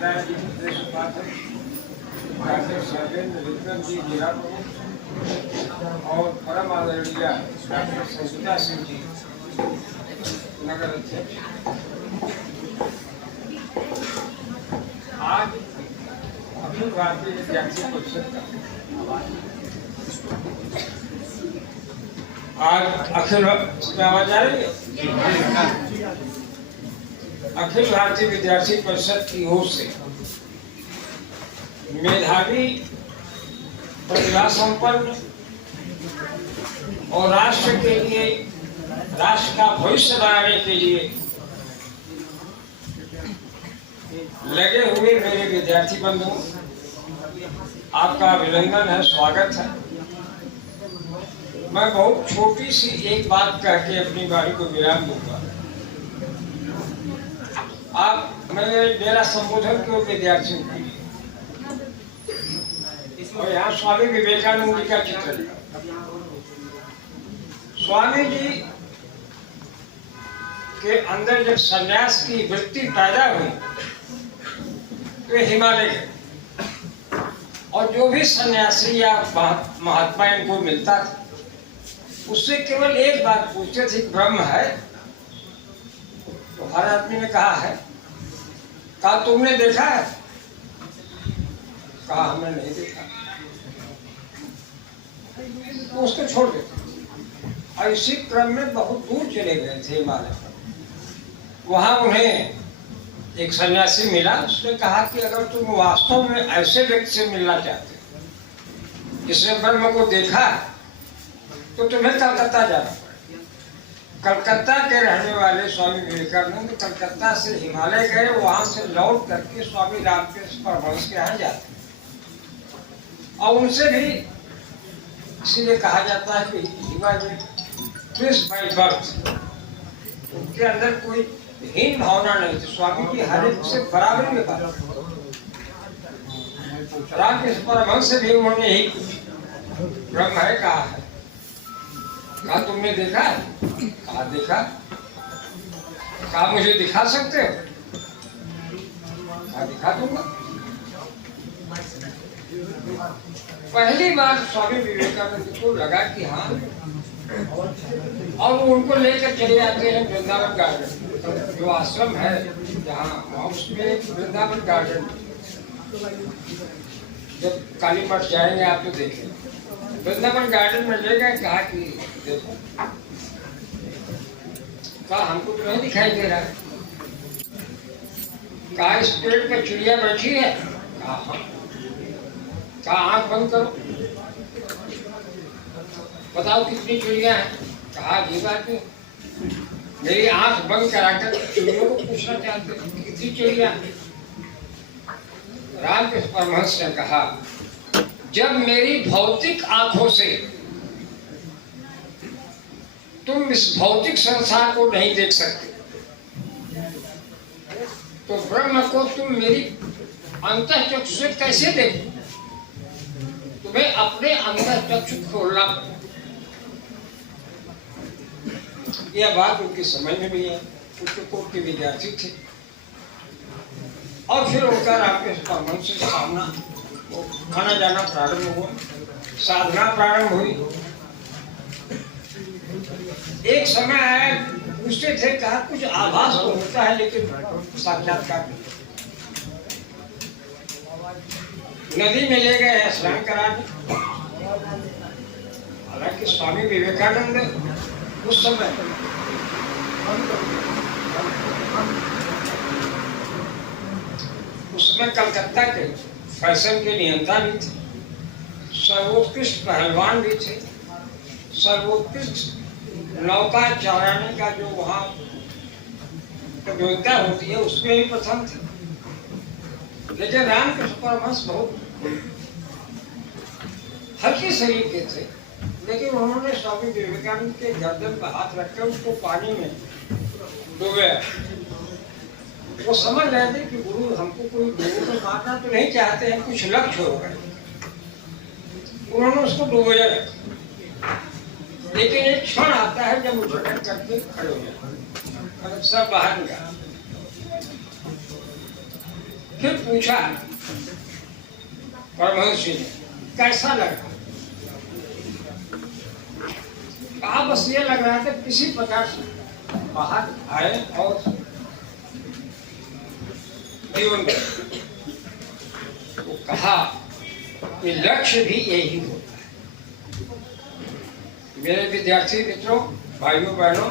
Narayan ji Suresh Upadhyay, doctor Sarvendra Vikram ji जिला प्रमुख और परम आदरणीय डॉक्टर संगीता सिंह जी नगर अध्यक्ष। आज अखिल भारतीय विद्यार्थी परिषद का आवाज आ रही है। अखिल भारतीय विद्यार्थी परिषद की ओर से मेधावी, प्रतिभा संपन्न और राष्ट्र के लिए, राष्ट्र का भविष्य बनाने के लिए लगे हुए मेरे विद्यार्थी बंधुओं, आपका अभिनंदन है, स्वागत है। मैं बहुत छोटी सी एक बात कह के अपनी बारी को विराम दूंगा। मेरा संबोधन क्यों विद्यार्थियों के लिए, और यहाँ स्वामी विवेकानंद जी का चित्र है। स्वामी जी के अंदर जब संन्यास की वृत्ति पैदा हुई तो वे हिमालय गए, और जो भी सन्यासी या महात्मा इनको मिलता था उससे केवल एक बात पूछते थे, ब्रह्म है? तो हर आदमी ने कहा है। कहा तुमने देखा है? कहा हमने नहीं देखा। तो उसको छोड़ देते। और इसी क्रम में बहुत दूर चले गए थे हिमालय पर। वहां उन्हें एक सन्यासी मिला। उसने कहा कि अगर तुम वास्तव में ऐसे व्यक्ति से मिलना चाहते जिसने ब्रह्म को देखा तो तुम्हें कलकत्ता जाना पड़ेगा। कलकत्ता के रहने वाले स्वामी विवेकानंद कलकत्ता से हिमालय गए, वहां से लौट करके स्वामी रामकृष्ण परमहंस के यहाँ जाते, और उनसे भी इसीलिए कहा जाता है कि बाय बर्थ, उनके अंदर कोई हीन भावना नहीं थी। स्वामी जी हर एक से बराबरी में बात। रामकृष्ण परमहंस से भी उन्होंने यही ब्रह्म है कहा है। कहा तुमने देखा? कहा देखा। कहा मुझे दिखा सकते हो? कहा दिखा दूंगा। पहली बार स्वामी विवेकानंद को लगा कि हाँ, और उनको लेकर चले जाते हैं वृंदावन गार्डन, जो आश्रम है जहाँ, उसमें वृंदावन गार्डन। जब काली मठ जाएंगे आप तो देखें, वृंदावन गार्डन में ले गए। कहा कि देखो। कहा हमको तो नहीं दिखाई दे रहा है। कहा इस पेड़ पे चिड़िया बैठी है? कहा हाँ। कहा आंख बंद करो, बताओ कितनी चिड़िया है? कहा ये बात है, मेरी आंख बंद कराकर चिड़ियों को पूछना चाहते कितनी चिड़िया। रामकृष्ण परमहंस ने कहा, जब मेरी भौतिक आंखों से तुम इस भौतिक संसार को नहीं देख सकते तो ब्रह्म को तुम मेरी अंतःचक्षु से कैसे देखो? तुम्हें अपने अंतःचक्षु खोलना पड़ेगा। यह बात उनकी समझ में भी है। उत्तरकोट के विद्यार्थी थे, और फिर उनका रामकृष्ण परमहंस से सामना आना जाना प्रारंभ हुआ, साधना प्रारंभ हुई। एक समय आया, पूछते थे, कहा कुछ आभास तो होता है लेकिन साक्षात्कार नहीं। नदी में ले गए स्नान कराने। हालांकि स्वामी विवेकानंद उस समय कलकत्ता के फैशन के नियंता भी थे, सर्वोत्कृष्ट पहलवान भी थे, सर्वोत्कृष्ट नौका चलाने का जो वहाँ प्रतियोगिता होती है उसमें भी प्रथम थे। लेकिन रामकृष्ण परमहंस बहुत हल्के शरीर के थे, लेकिन उन्होंने स्वामी विवेकानंद के गर्दन पर हाथ रखकर उसको पानी में डूबाया। वो समझ रहे थे कि गुरु हमको कोई डूबो तो मारना तो नहीं चाहते हैं, कुछ लक्ष्य हो गए। उन्होंने उसको डूबोया, लेकिन एक क्षण आता है जब वो झटक करके खड़े हो जाते, मतलब सब बाहर निकाल। फिर पूछा परमहंस जी ने, कैसा लगा? कहा बस ये लग रहा था किसी प्रकार से बाहर आए और जीवन में। वो कहा कि लक्ष्य भी यही होता है। मेरे विद्यार्थी मित्रों, भाइयों बहनों,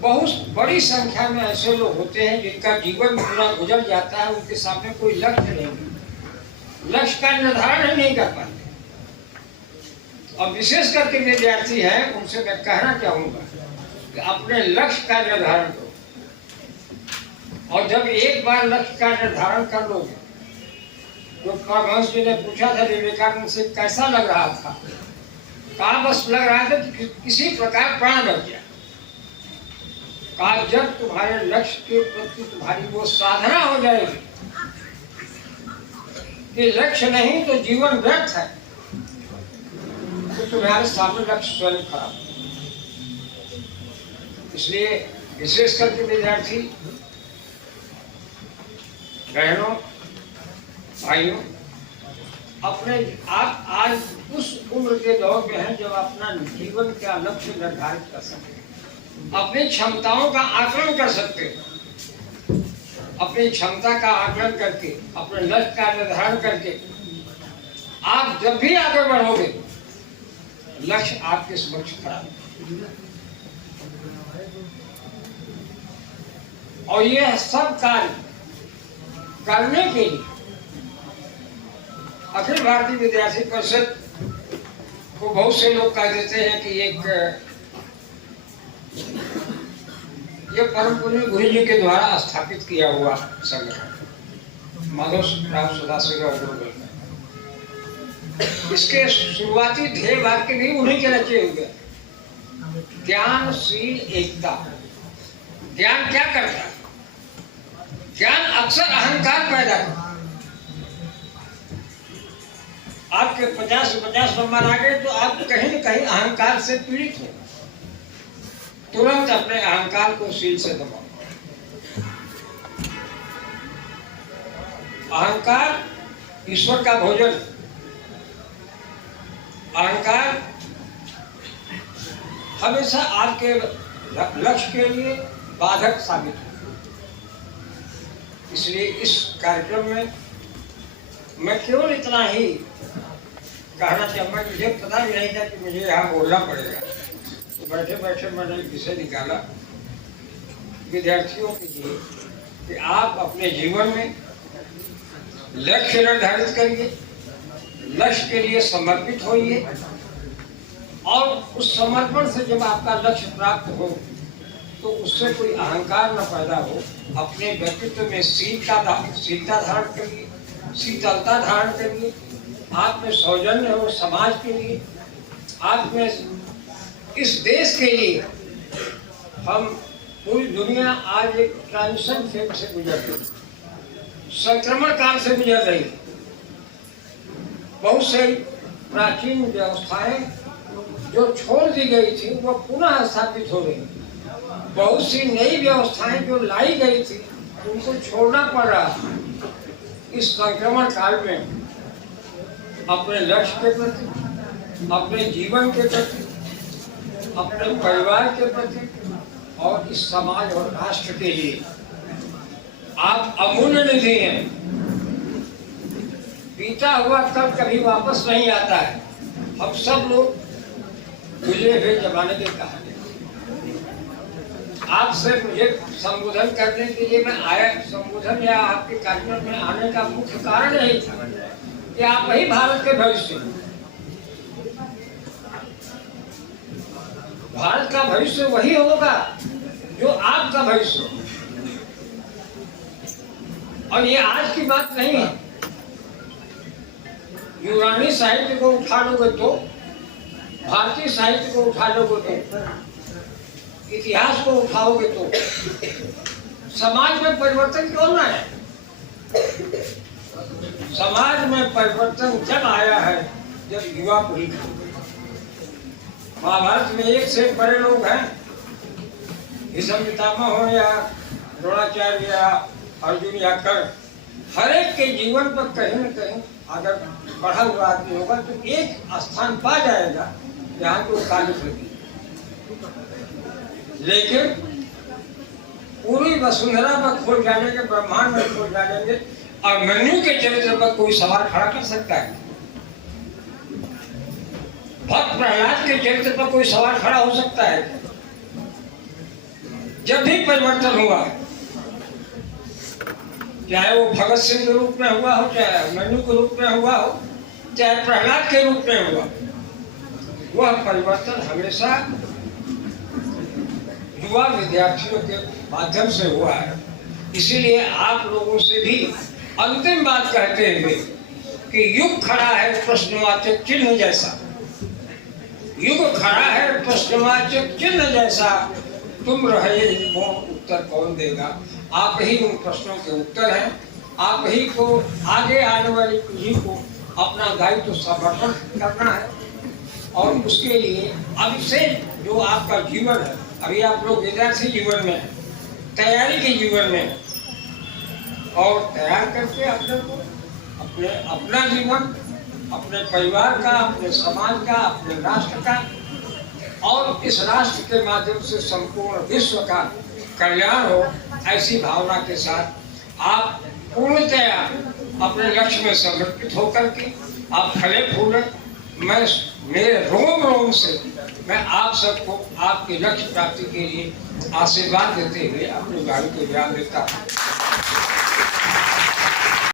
बहुत बड़ी संख्या में ऐसे लोग होते हैं जिनका जीवन पूरा गुजर जाता है, उनके सामने कोई लक्ष्य नहीं, लक्ष्य का निर्धारण नहीं कर पाते। और विशेष करके विद्यार्थी हैं, उनसे मैं कहना चाहूंगा कि अपने लक्ष्य का निर्धारण करो। और जब एक बार लक्ष्य का निर्धारण कर लोगे, जो परमहंस जी ने पूछा था विवेकानंद से कैसा लग रहा था, कहा बस लग रहा था कि किसी प्रकार प्राण बच गया। कहा जब तुम्हारे लक्ष्य के प्रति तुम्हारी वो साधना हो जाएगी कि लक्ष्य नहीं तो जीवन व्यर्थ है, तो तुम्हारे सामने लक्ष्य स्वयं खड़ा। इसलिए विशेष करके विद्यार्थी बहनों, भाइयों, अपने आप आज उस उम्र के दौर में हैं जब अपना जीवन का लक्ष्य निर्धारित कर सकते, अपनी क्षमताओं का आकलन कर सकते, अपनी क्षमता का आकलन करके, अपने लक्ष्य का निर्धारण करके आप जब भी आगे बढ़ोगे, लक्ष्य आपके समक्ष खड़ा है। और यह सब कार्य करने के लिए अखिल भारतीय विद्यार्थी परिषद को बहुत से लोग कह देते हैं कि ये परम पूज्य गुरु जी के द्वारा स्थापित किया हुआ संगठन माधव सदाशिव गुरुकुल। इसके शुरुआती ध्येय वाक्य भी उन्हीं के रचे हुए। ज्ञानशील एकता। ज्ञान क्या करता है? ज्ञान अक्सर अहंकार पैदा करता है। आपके 50 नंबर आ गए तो आप कहीं न कहीं अहंकार से पीड़ित हो, तुरंत अपने अहंकार को शील से दबाओ। अहंकार ईश्वर का भोजन। अहंकार हमेशा आपके लक्ष्य के लिए बाधक साबित हो। इसलिए इस कार्यक्रम में मैं केवल इतना ही कहना चाहूँगा, मुझे पता भी नहीं था कि मुझे यहाँ बोलना पड़ेगा, तो बैठे बैठे मैंने विषय निकाला विद्यार्थियों के लिए कि आप अपने जीवन में लक्ष्य निर्धारित करिए, लक्ष्य के लिए समर्पित होइए, और उस समर्पण से जब आपका लक्ष्य प्राप्त हो तो उससे कोई अहंकार न पैदा हो। अपने व्यक्तित्व में शीलता धारण करिए, शीतलता धारण करिए, आप में सौजन्य हो समाज के लिए, आप में इस देश के लिए। हम पूरी दुनिया आज एक ट्रांजिशन फेज से गुजर रही, संक्रमण काल से गुजर रही। बहुत से प्राचीन व्यवस्थाएं जो छोड़ दी गई थी वो पुनः स्थापित हो रही। बहुत सी नई व्यवस्थाएं जो लाई गई थी उनको छोड़ना पड़ रहा। इस संक्रमण काल में अपने लक्ष्य के प्रति, अपने जीवन के प्रति, अपने परिवार के प्रति और इस समाज और राष्ट्र के लिए आप अमूल्य निधि हैं। बीता हुआ कल कभी वापस नहीं आता है। हम सब लोग गुजरे हुए जमाने के कहानी। आपसे मुझे संबोधन करने के लिए मैं आया, संबोधन या आपके कार्यक्रम में आने का मुख्य कारण यही था कि आप वही भारत के भविष्य, भारत का भविष्य वही होगा जो आपका भविष्य हो। और ये आज की बात नहीं है। यूनानी साहित्य को उठा लोगे तो, भारतीय साहित्य को उठा लोगे तो, इतिहास को उठाओगे तो समाज में परिवर्तन क्यों ना है? समाज में परिवर्तन जब आया है जब युवा पीढ़ी, महाभारत में एक से बड़े लोग हैं, भीष्म पितामह हो या द्रोणाचार्य या अर्जुन या कर्ण, हर एक के जीवन पर कहीं न कहीं अगर बढ़ा हुआ आदमी होगा तो एक स्थान पा जाएगा जहाँ को तारीफ लगी। लेकिन पूरी वसुंधरा पर खोल जाने के, ब्रह्मांड में खोल जाएंगे और मनु के चरित्र पर कोई सवाल खड़ा कर सकता है? भक्त प्रहलाद के चरित्र पर कोई सवाल खड़ा हो सकता है? जब भी परिवर्तन हुआ, चाहे वो भगत सिंह के रूप में हुआ हो, चाहे मनु के रूप में हुआ हो, चाहे प्रहलाद के रूप में हुआ, वह परिवर्तन हमेशा युवा विद्यार्थियों के माध्यम से हुआ है। इसीलिए आप लोगों से भी अंतिम बात कहते हुए कि युग खड़ा है प्रश्नवाचक चिन्ह जैसा, युग खड़ा है प्रश्नवाचक चिन्ह जैसा, तुम रहे उत्तर कौन देगा? आप ही उन प्रश्नों के उत्तर हैं। आप ही को आगे आने वाली पीढ़ी को अपना दायित्व समर्पण करना है और उसके लिए अब से जो आपका जीवन है, अभी आप लोग विद्यार्थी जीवन में, तैयारी के जीवन में, और तैयार करके अपने को, अपना जीवन, अपने परिवार का, अपने समाज का, अपने राष्ट्र का और इस राष्ट्र के माध्यम से संपूर्ण विश्व का कल्याण हो, ऐसी भावना के साथ आप पूर्णतया अपने लक्ष्य में समर्पित होकर के आप फले फूले। मैं मेरे रोम रोम से मैं आप सबको आपके लक्ष्य प्राप्ति के लिए आशीर्वाद देते हुए अपनी गाड़ी को विराम देता हूँ।